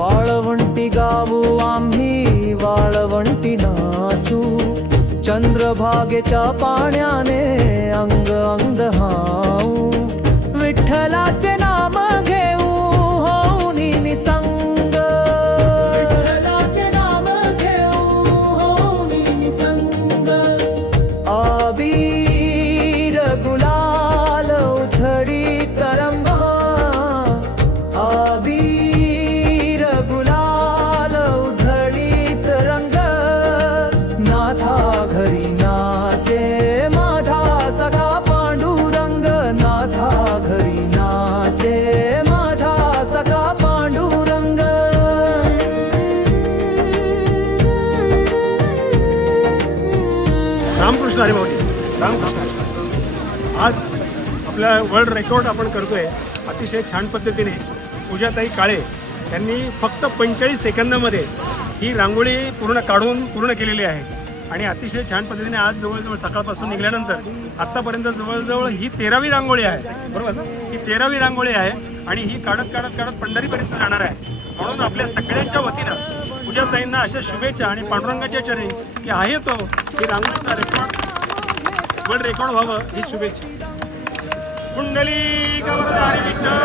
वाळवंटी गावू आम्ही वाळवंटी नाचू. चंद्रभागेच्या पाण्याने अंग अंग हाऊ. विठ्ठलाचे रामकृष्ण हरे माऊली रामकृष्ण आज आपला वर्ल्ड रेकॉर्ड आपण करतोय. अतिशय छान पद्धतीने पूजाताई काळे यांनी फक्त पंचेचाळीस सेकंदामध्ये ही रांगोळी पूर्ण काढून पूर्ण केलेली आहे. आणि अतिशय छान पद्धतीने आज जवळजवळ सकाळपासून निघाल्यानंतर आत्तापर्यंत जवळजवळ ही तेरावी रांगोळी आहे. बरोबर ना? ही तेरावी रांगोळी आहे आणि ही काढत काढत काढत पंढरीपर्यंत जाणार आहे. म्हणून आपल्या सगळ्यांच्या वतीनं पूजाताईंना अशा शुभेच्छा आणि पांडुरंगाच्या चरणी की आहे तो की रांगोळीचा रेकॉर्ड वर्ल्ड रेकॉर्ड व्हावं ही शुभेच्छा. कुंडली गवरधारी विठ्ठल!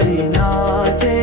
हरि नाचे